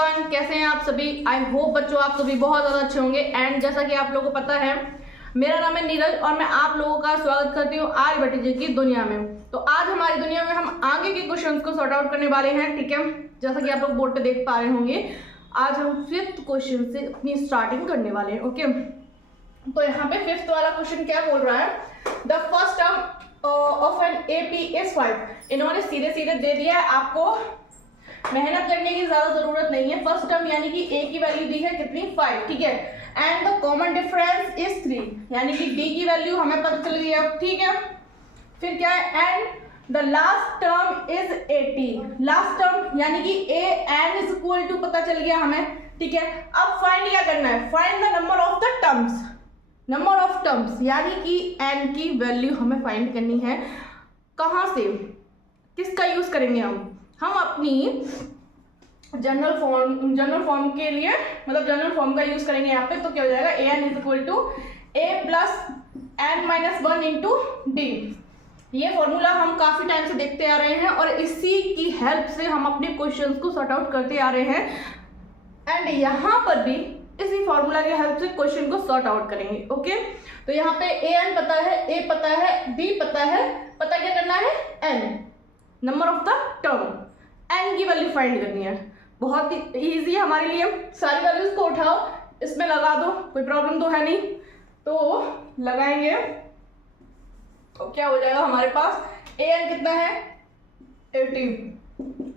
Everyone, कैसे हैं आप सभी। आई होप बच्चों आप सभी बहुत ज़्यादा अच्छे होंगे। एंड जैसा कि आप लोगों को पता है, मेरा नाम है नीरज और मैं आप लोगों का स्वागत करती हूँ आर्यभट्ट जी की दुनिया में। तो आज हमारी दुनिया में हम आगे के क्वेश्चंस को सॉर्ट आउट करने वाले हैं, ठीक है। जैसा कि आप लोग बोर्ड पे देख पा रहे होंगे, आज हम 5th क्वेश्चन से अपनी स्टार्टिंग करने वाले हैं, ओके। तो यहाँ पे 5th वाला क्वेश्चन क्या बोल रहा है, the first term of an AP is 5। इन्होंने सीधे सीधे दे दिया है, आपको मेहनत करने की ज्यादा जरूरत नहीं है। फर्स्ट टर्म यानी कि a की वैल्यू दी है कितनी, 5, ठीक है। And the common difference is 3, यानी कि d की वैल्यू हमें पता चल गई अब, ठीक है। फिर क्या है, and the last term is 80। Last term यानी कि an इज इक्वल टू पता चल गया हमें, ठीक है। अब फाइंड क्या करना है, find the number of the terms. Number of terms यानी कि n की वैल्यू हमें फाइंड करनी है। कहाँ से, किसका यूज करेंगे हम अपनी जनरल फॉर्म के लिए, मतलब जनरल फॉर्म का यूज करेंगे यहाँ पे। तो क्या हो जाएगा, an is equal to a plus n minus 1 into D. ये फॉर्मूला हम काफी टाइम से देखते आ रहे हैं और इसी की हेल्प से हम अपने क्वेश्चंस को सॉर्ट आउट करते आ रहे हैं। एंड यहाँ पर भी इसी फॉर्मूला की हेल्प से क्वेश्चन को सॉर्ट आउट करेंगे, ओके। तो यहाँ पे an पता है, a पता है, d पता है, पता क्या करना है, n, number of the term, n की वैल्यू फाइंड करनी है। बहुत ही इजी है हमारे लिए। सारी वैल्यूज को उठाओ, इसमें लगा दो, कोई प्रॉब्लम तो है नहीं। तो लगाएंगे तो क्या हो जाएगा हमारे पास, an कितना है 80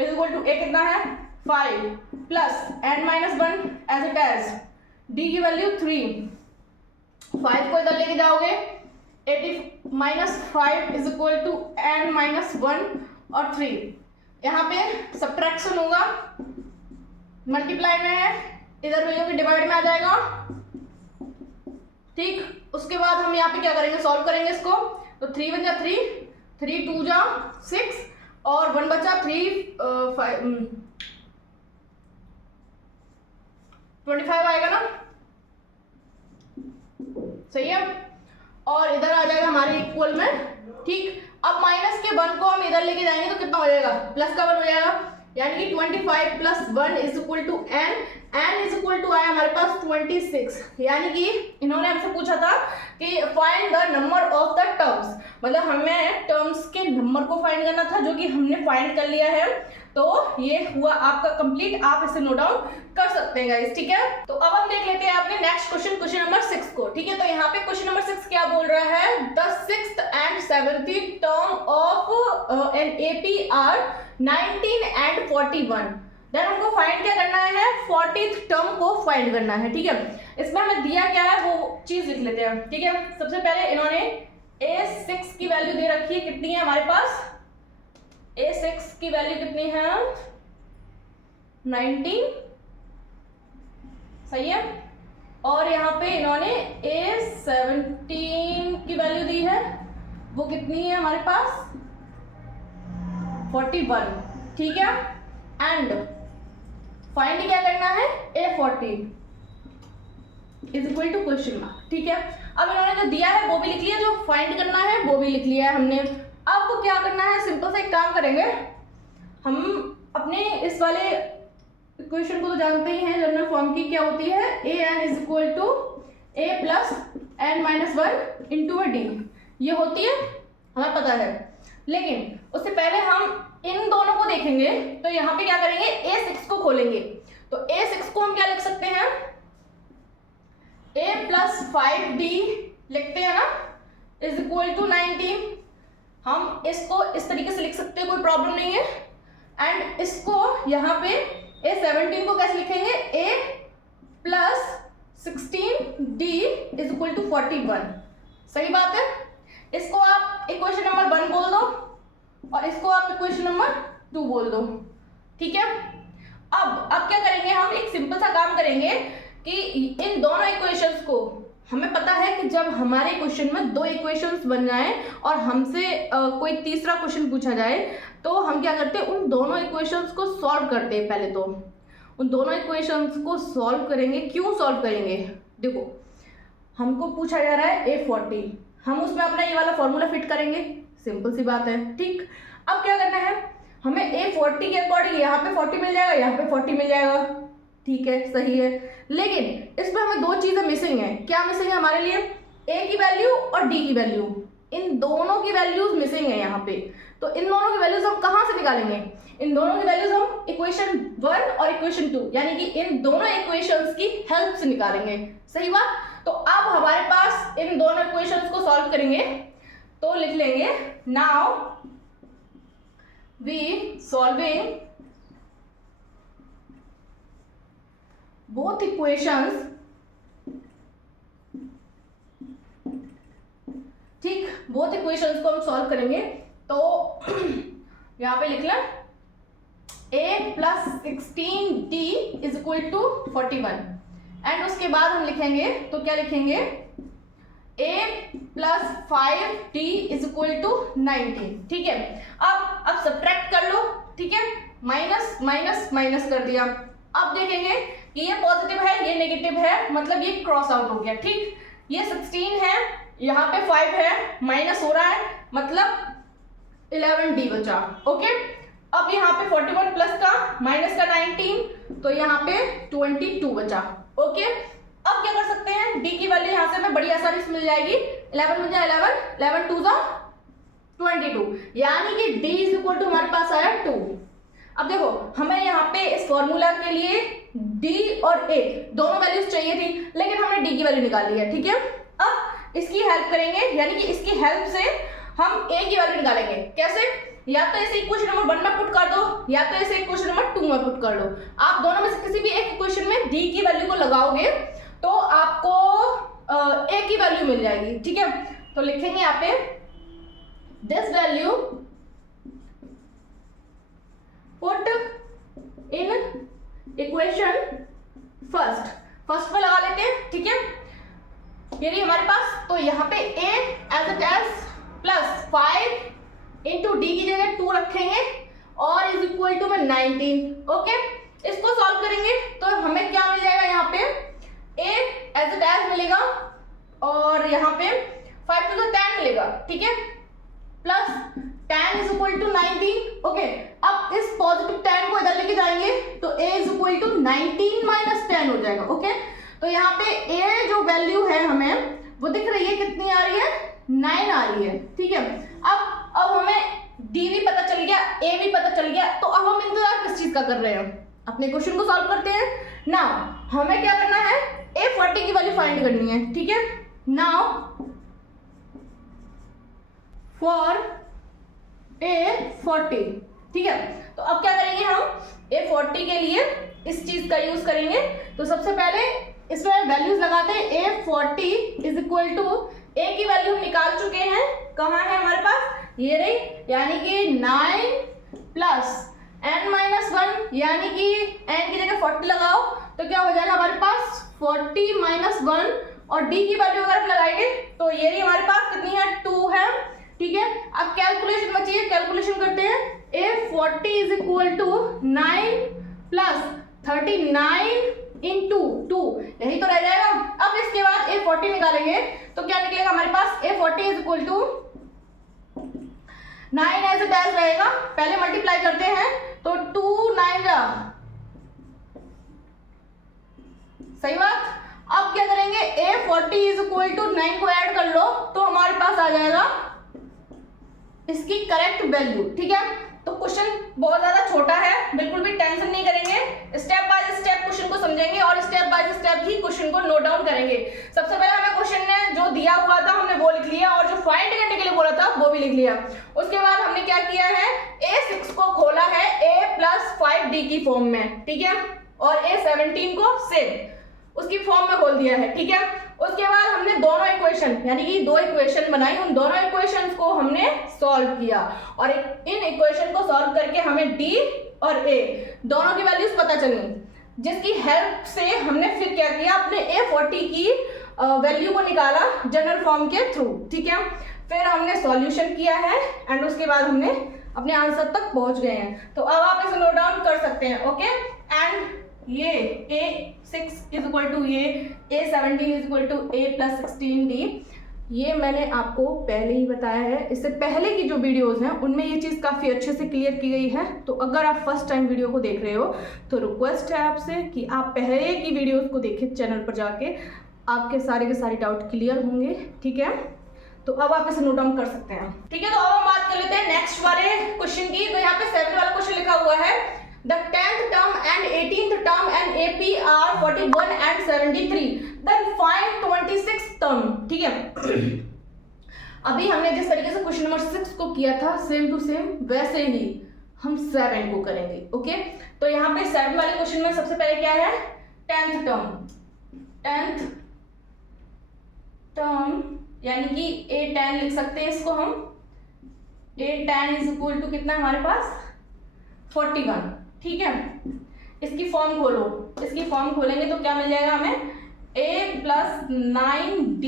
इज इक्वल टू a कितना है 5 plus n minus 1 as it is, d की वैल्यू 3, 5 को इधर लेके जाओगे, 80 minus 5 is equal to n minus 1 और 3। यहाँ पे सब्ट्रैक्शन होगा, मल्टीप्लाई में है, इधर भेजोगे डिवाइड में आ जाएगा, ठीक। उसके बाद हम यहाँ पे क्या करेंगे, सॉल्व करेंगे इसको। तो 3 वन जा 3, 3 2 जा 6 और 1 बचा 3 5 25 आएगा ना, सही है। और इधर आ जाएगा हमारे इक्वल में, ठीक। अब माइनस के 1 को हम इधर लेके जाएंगे तो कितना हो जाएगा, प्लस का 1 हो जाएगा, यानी कि 25 plus 1 is equal to n is equal to आया हमारे पास 26। यानी कि इन्होंने हमसे पूछा था कि find the number of the terms, मतलब हमें टर्म्स के नंबर को फाइंड करना था, जो कि हमने फाइंड कर लिया है। तो ये हुआ आपका कंप्लीट, आप इसे नोट डाउन कर सकते हैं गाइस, ठीक है। तो अब हम देख लेते हैं अपने नेक्स्ट क्वेश्चन, क्वेश्चन नंबर 6 को, ठीक है। तो यहाँ पे क्वेश्चन नंबर 6 क्या बोल रहा है, the 6th and 7th term of an AP are 19 and 41। Then हमको फाइंड क्या करना है, 40th टर्म को फाइंड करना है, ठीक है। इसमें हमें दिया क्या है वो चीज लिख लेते हैं, ठीक है। सबसे पहले इन्होंने A6 की वैल्यू दे रखी है, कितनी है हमारे पास, A6 की वैल्यू कितनी है 19, सही है। और यहाँ पे इन्होंने A17 की वैल्यू दी है, वो कितनी है हमारे पास 41, ठीक है। एंड फाइंड क्या करना है, A40 is equal to question mark, ठीक है। अब इन्होंने जो दिया है वो भी लिख लिया, जो फाइंड करना है वो भी लिख लिया है हमने। अब क्या करना है, सिंपल सा एक काम करेंगे, हम अपने इस वाले इक्वेशन को तो जानते ही हैं, जनरल फॉर्म की क्या होती है, an is equal to a plus n minus 1 into D, ये होती है, हमें पता है। लेकिन उससे पहले हम इन दोनों को देखेंगे। तो यहाँ पे क्या करेंगे, A6 को खोलेंगे। तो A6 को हम क्या लिख सकते हैं, a प्लस 5d लिखते हैं ना, इज इक्वल टू 19। हम इसको इस तरीके से लिख सकते हैं, कोई प्रॉब्लम नहीं है। एंड इसको यहाँ पे A17 को कैसे लिखेंगे, a plus 16d is equal to 41, सही बात है। इसको आप इक्वेशन नंबर 1 बोल दो और इसको आप इक्वेशन नंबर 2 बोल दो, ठीक है। अब क्या करेंगे, हम एक सिंपल सा काम करेंगे कि इन दोनों इक्वेशंस को, हमें पता है कि जब हमारे क्वेश्चन में 2 इक्वेशंस बन जाए और हमसे कोई तीसरा क्वेश्चन पूछा जाए, तो हम क्या करते हैं, उन दोनों इक्वेशंस को सॉल्व करते हैं। पहले तो उन दोनों इक्वेशंस को सॉल्व करेंगे। क्यों सॉल्व करेंगे, देखो हमको पूछा जा रहा है A40, हम उसमें अपना ये वाला फॉर्मूला फिट करेंगे, सिंपल सी बात है, ठीक। अब क्या करना है, हमें A40 के अकॉर्डिंग यहाँ पे 40 मिल जाएगा, यहाँ पे 40 मिल जाएगा, ठीक है, सही है। लेकिन इसमें हमें दो चीजें मिसिंग है। क्या मिसिंग है हमारे लिए? A की वैल्यू और D की वैल्यू, इन दोनों की वैल्यूज मिसिंग है यहाँ पे। तो इन दोनों की वैल्यूज हम कहाँ से निकालेंगे? इन दोनों की वैल्यूज हम इक्वेशन 1 और इक्वेशन 2 यानी कि इन दोनों इक्वेशंस की हेल्प से निकालेंगे, सही बात। तो अब हमारे पास इन दोनों इक्वेशंस को सॉल्व करेंगे, तो लिख लेंगे now we solving both equations, ठीक, बोथ इक्वेशंस को हम सॉल्व करेंगे। तो यहां पे लिख लें a plus 16d is equal to 41 and उसके बाद हम लिखेंगे, तो क्या लिखेंगे, a plus 5d is equal to 19, ठीक है। अब सब्ट्रैक्ट कर लो, ठीक है, माइनस माइनस माइनस कर दिया। अब देखेंगे कि ये पॉजिटिव है, ये नेगेटिव है, मतलब ये क्रॉस आउट हो गया, ठीक। ये 16 है, यहाँ पे 5 है, माइनस हो रहा है, मतलब 11d बचा, ओके। अब यहाँ पे 41 प्लस का माइनस का 19, तो यहाँ पे 22 बचा, ओके। अब क्या कर सकते हैं, d की वैल्यू यहाँ से हमें बड़ी आसानी से मिल जाएगी, 11 में जाए 11, 11 2 जा 22, यानी कि d इज इक्वल टू हमारे पास आया 2। अब देखो हमें यहाँ पे इस फॉर्मूला के लिए d और a दोनों वैल्यूज चाहिए थी, लेकिन हमने d की वैल्यू निकाल ली है, ठीक है। अब इसकी हेल्प करेंगे, यानी कि इसकी हेल्प से हम a की वैल्यू निकालेंगे। कैसे? या तो इसे इक्वेशन नंबर 1 में पुट कर दो, या तो इसे इक्वेशन नंबर 2 में पुट कर दो। आप दोनों में से किसी भी एक इक्वेशन में d की वैल्यू को लगाओगे तो आपको a की वैल्यू मिल जाएगी, ठीक है। तो लिखेंगे यहाँ पे this value put in equation first में लगा लेते हैं, ठीक है। ये रही हमारे पास, तो यहाँ पे a as it is plus 5 into D की जगह 2 रखेंगे और इज इक्वल टू में 19, ओके। इसको सॉल्व करेंगे तो हमें क्या मिल जाएगा, यहाँ पे a एज इट एज मिलेगा और यहाँ पे 5 to the 10 मिलेगा, ठीक है, plus 10 is equal to 19, okay. अब इस पॉजिटिव 10 को इधर लेके जाएंगे तो a is equal to 19 minus 10 हो जाएगा, ओके। तो यहाँ पे a जो वैल्यू है हमें वो दिख रही है, कितनी आ रही है, 9 आ रही है, ठीक है। अब हमें d भी पता चल गया, a भी पता चल गया, तो अब हम इंतजार किस चीज का कर रहे हैं, अपने क्वेश्चन को सॉल्व करते हैं। नाउ हमें क्या करना है, a40 की वैल्यू फाइंड करनी है, ठीक है। नाउ फॉर a40, ठीक है। तो अब क्या करेंगे, हम a40 के लिए इस चीज का यूज करेंगे। तो सबसे पहले इसमें वैल्यूज लगाते हैं, a40 is equal to a की वैल्यू हम निकाल चुके हैं, कहाँ है हमारे पास, ये रही, यानी कि 9 प्लस n-1, यानी कि n की जगह 40 लगाओ तो क्या हो जाएगा हमारे पास 40 माइनस 1, और d की वैल्यू अगर हम लगाएंगे तो ये रही हमारे पास, कितनी है, 2 है, ठीक है। अब कैलकुलेशन बची है, कैलकुलेशन करते हैं, a40 is equal to 9 plus 39 into 2, यही तो रह जाएगा। अब इसके बाद a40 निकालेंगे तो क्या निकलेगा हमारे पास, a40 इज इक्वल टू 9 ऐसे डैश रहेगा, पहले मल्टीप्लाई करते हैं तो 2 9 जा, सही बात। अब क्या करेंगे, a40 इज इक्वल टू 9 को ऐड कर लो तो हमारे पास आ जाएगा इसकी करेक्ट वैल्यू, ठीक है। तो क्वेश्चन बहुत ज्यादा छोटा है, बिल्कुल भी टेंशन नहीं करेंगे, स्टेप बाय स्टेप क्वेश्चन को समझेंगे और step by step he question को नोट डाउन करेंगे। सबसे पहले हमें क्वेश्चन ने जो दिया हुआ था हमने वो लिख लिया, और जो फाइंड करने के लिए बोला था वो भी लिख लिया। उसके बाद हमने क्या किया है, a6 को खोला है a प्लस 5d की फॉर्म में, ठीक है, और a17 को सेम उसकी फॉर्म में खोल दिया है, ठीक है। उसके बाद हमने दोनों इक्वेशन यानी कि 2 इक्वेशन बनाई, उन दोनों इक्वेशंस को हमने सॉल्व किया, और इन इक्वेशन को सॉल्व करके हमें d और a दोनों की वैल्यूज पता चली, जिसकी हेल्प से हमने फिर क्या किया, अपने a40 की वैल्यू को निकाला जनरल फॉर्म के थ्रू, ठीक है। फिर हमने सॉल्यूशन किया है एंड उसके बाद हमने अपने आंसर तक पहुंच गए हैं। तो अब आप इसे नोट डाउन कर सकते हैं, ओके। एंड ये a6 इज इक्वल टू ये a17 is equal to a plus 16d, ये मैंने आपको पहले ही बताया है, इससे पहले की जो वीडियोस हैं उनमें ये चीज़ काफ़ी अच्छे से क्लियर की गई है। तो अगर आप फर्स्ट टाइम वीडियो को देख रहे हो तो रिक्वेस्ट है आपसे कि आप पहले की वीडियोस को देखें चैनल पर जाके, आपके सारे के सारे डाउट क्लियर होंगे। ठीक है, तो अब आप इसे नोट डाउन कर सकते हैं। ठीक है, तो अब हम बात कर लेते हैं नेक्स्ट वाले क्वेश्चन की। तो यहाँ पे 7 वाला क्वेश्चन लिखा हुआ है, the 10th term and 18th term and AP are 41 and 73, then find 26th term. ठीक है, अभी हमने जिस तरीके से क्वेश्चन नंबर 6 को किया था सेम टू सेम वैसे ही हम 7 को करेंगे। ओके, तो यहाँ पे 7 वाले क्वेश्चन में सबसे पहले क्या है, 10th टर्म यानी कि A10 लिख सकते हैं इसको हम। A10 इज इक्वल टू कितना हमारे पास 41। ठीक है, इसकी फॉर्म खोलो, इसकी फॉर्म खोलेंगे तो क्या मिल जाएगा हमें, A + 9D,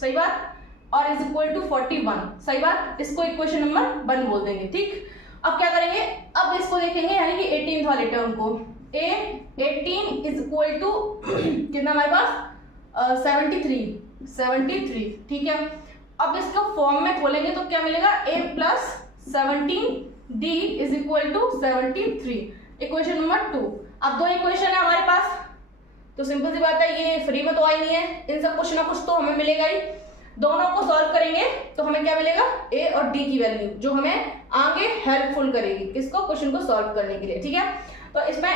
सही बात, और इज इक्वल टू 41, सही बात। इसको इक्वेशन नंबर 1 बोल देंगे। ठीक, अब क्या करेंगे, अब इसको देखेंगे यानी कि 18th वाले टर्म को। A18 इज इक्वल टू कितना हमारे पास 73। ठीक है, अब इसको फॉर्म में खोलेंगे तो क्या मिलेगा, A + 17D is equal to 73, equation number 2। अब 2 इक्वेशन है हमारे पास, तो सिंपल सी बात है, ये फ्री में तो आई नहीं है, इन सब कुछ ना कुछ तो हमें मिलेगा ही। दोनों को सॉल्व करेंगे तो हमें क्या मिलेगा, A और D की वैल्यू, जो हमें आगे हेल्पफुल करेगी इसको क्वेश्चन को सॉल्व करने के लिए। ठीक है, तो इसमें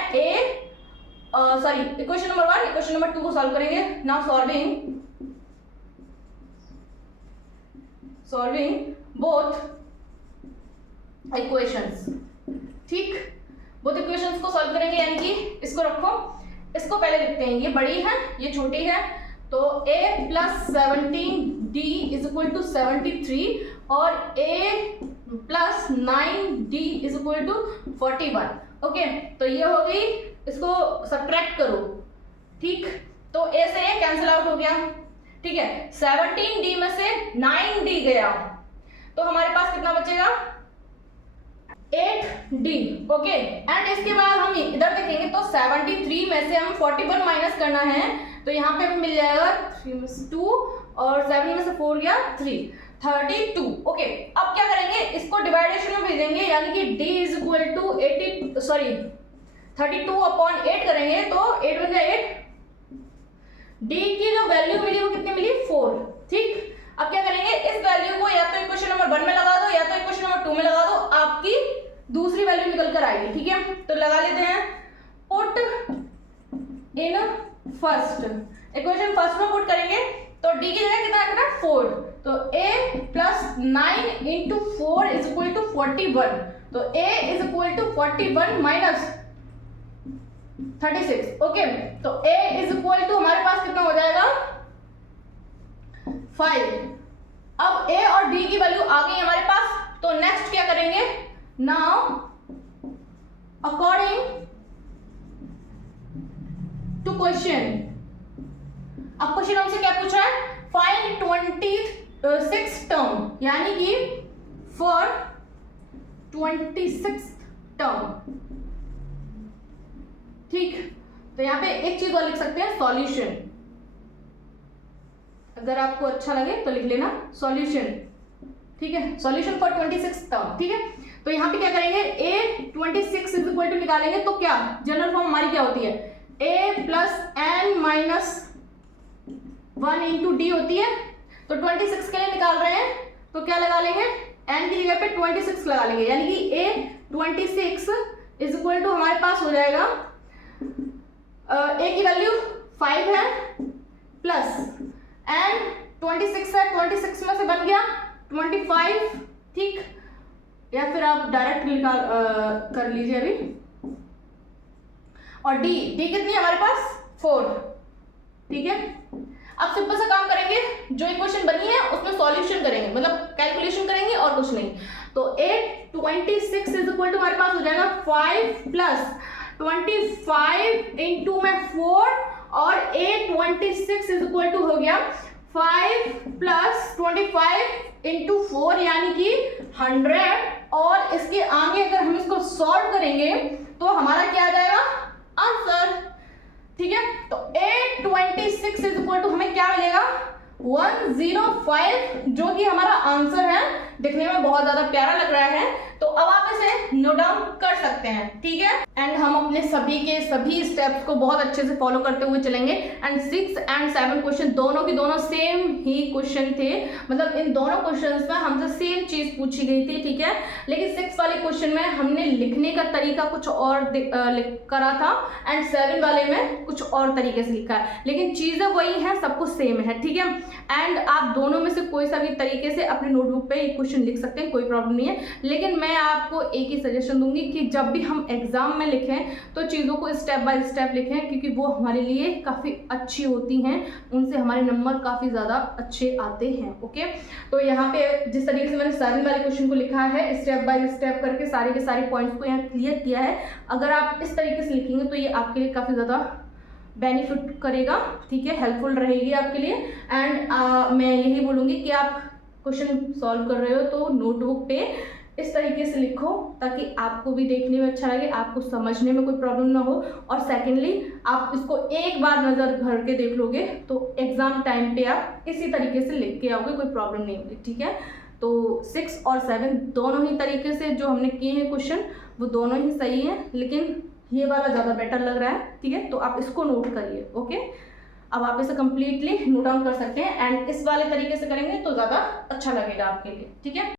इक्वेशन नंबर 1, इक्वेशन नंबर 2 को सॉल्व करेंगे। Now solving both equations. ठीक, बोथ इक्वेशंस को सॉल्व करेंगे, यानी कि इसको रखो, इसको पहले लिखते हैं, ये बड़ी है ये छोटी है, तो A + 17D is equal to 73 और A + 9D is equal to 41। Okay, तो ये हो गई, इसको सब्ट्रैक्ट करो। ठीक, तो A से A कैंसिल आउट हो गया। ठीक है, 17D में से 9D गया तो हमारे पास कितना बचेगा, 8D। ओके, एंड इसके बाद हम इधर देखेंगे तो 73 में से हम 41 माइनस करना है, तो यहाँ पे हमें मिल जाएगा 3 में से 2 और 7 में से 4 गया 3, 32। ओके, अब क्या करेंगे, इसको डिवाइडेशन में भेजेंगे, यानी कि D इज इक्वल टू 32/8 करेंगे तो 8 बन जाए 8। D की जो वैल्यू मिली वो कितनी मिली, 4। ठीक, अब क्या करेंगे, इस वैल्यू को या तो इक्वेशन नंबर 1 में लगा दो या तो इक्वेशन नंबर 2 में लगा दो, आपकी दूसरी वैल्यू निकल कर आएगी। ठीक है, तो लगा लेते हैं, put in first, equation first में पुट करेंगे तो D की जगह कितना रखना, 4, तो A + 9 × 4 इज इक्वल टू 41, तो A is equal to 41 minus 36। Okay, तो A इज इक्वल टू हमारे पास कितना हो जाएगा, 5। अब A और D की वैल्यू आ गई हमारे पास, तो नेक्स्ट क्या करेंगे, नाउ अकॉर्डिंग टू क्वेश्चन, अब क्वेश्चन हमसे क्या पूछा है, फाइंड 26th टर्म, यानी कि फॉर 26th टर्म। ठीक, तो यहाँ पे एक चीज और लिख सकते हैं, सॉल्यूशन, अगर आपको अच्छा लगे तो लिख लेना सॉल्यूशन। ठीक है, सॉल्यूशन फॉर 26th टर्म। ठीक है, तो यहाँ पे क्या करेंगे, A 26 इज इक्वल टू निकालेंगे तो क्या जनरल फॉर्म हमारी क्या होती है, A + n - 1 × D होती है, तो 26 के लिए निकाल रहे हैं तो क्या लगा लेंगे, n की जगह पे 26 लगा लेंगे, यानी कि A 26 इज इक्वल टू हमारे पास हो जाएगा, A की वैल्यू 5 है प्लस n 26 है, 26 में से बन गया 25। ठीक, या फिर आप डायरेक्ट निकाल कर लीजिए अभी, और D कितनी है हमारे पास, 4। ठीक है, अब सिंपल सा काम करेंगे, जो इक्वेशन बनी है उसमें सॉल्यूशन करेंगे, मतलब कैलकुलेशन करेंगे और कुछ नहीं। तो A 26 इज इक्वल टू हमारे पास हो जाएगा 5 + 25 × में 4, और A 26 इज इक्वल टू हो गया 5 + 25 × 4 यानी कि 100, और इसके आगे अगर हम इसको सॉल्व करेंगे तो हमारा क्या आ जाएगा, आंसर। ठीक है, तो A 26 इज इक्वल टू हमें क्या मिलेगा, 105 जो कि हमारा आंसर है। दिखने में बहुत ज्यादा प्यारा लग रहा है, तो अब आप इसे नोट डाउन कर सकते हैं, ठीक है। एंड हम अपने सभी के सभी स्टेप्स को बहुत अच्छे से फॉलो करते हुए चलेंगे। एंड 6 एंड 7 क्वेश्चन दोनों के दोनों सेम ही क्वेश्चन थे, मतलब इन दोनों क्वेश्चंस में हमसे सेम चीज पूछी गई थी, ठीक है। लेकिन 6 वाले क्वेश्चन में हमने लिखने का तरीका कुछ और करा था एंड 7 वाले में कुछ और तरीके से लिखा है, लेकिन चीजें वही हैं, सब कुछ सेम है, ठीक है। एंड आप दोनों में से कोई सा भी तरीके से अपने नोटबुक पे क्वेश्चन लिख सकते हैं, कोई प्रॉब्लम नहीं है। लेकिन मैं आपको एक ही सजेशन दूंगी कि जब भी हम एग्जाम में लिखें तो चीज़ों को स्टेप बाय स्टेप लिखें, क्योंकि वो हमारे लिए काफ़ी अच्छी होती हैं, उनसे हमारे नंबर काफ़ी ज़्यादा अच्छे आते हैं, ओके। तो यहाँ पे जिस तरीके से मैंने 7 वाले क्वेश्चन को लिखा है, स्टेप बाय स्टेप करके सारे के सारे पॉइंट्स को यहाँ क्लियर किया है। अगर आप इस तरीके से लिखेंगे तो ये आपके लिए काफ़ी ज़्यादा बेनिफिट करेगा, ठीक है, हेल्पफुल रहेगी आपके लिए। एंड मैं यही बोलूँगी कि आप क्वेश्चन सॉल्व कर रहे हो तो नोटबुक पे इस तरीके से लिखो ताकि आपको भी देखने में अच्छा लगे, आपको समझने में कोई प्रॉब्लम ना हो। और सेकेंडली आप इसको एक बार नज़र भर के देख लोगे तो एग्ज़ाम टाइम पे आप इसी तरीके से लिख के आओगे, कोई प्रॉब्लम नहीं होगी, ठीक है। तो 6 और 7 दोनों ही तरीके से जो हमने किए हैं क्वेश्चन वो दोनों ही सही हैं, लेकिन ये वाला ज़्यादा बेटर लग रहा है, ठीक है। तो आप इसको नोट करिए, ओके। अब आप इसे कंप्लीटली नोट डाउन कर सकते हैं एंड इस वाले तरीके से करेंगे तो ज़्यादा अच्छा लगेगा आपके लिए, ठीक है।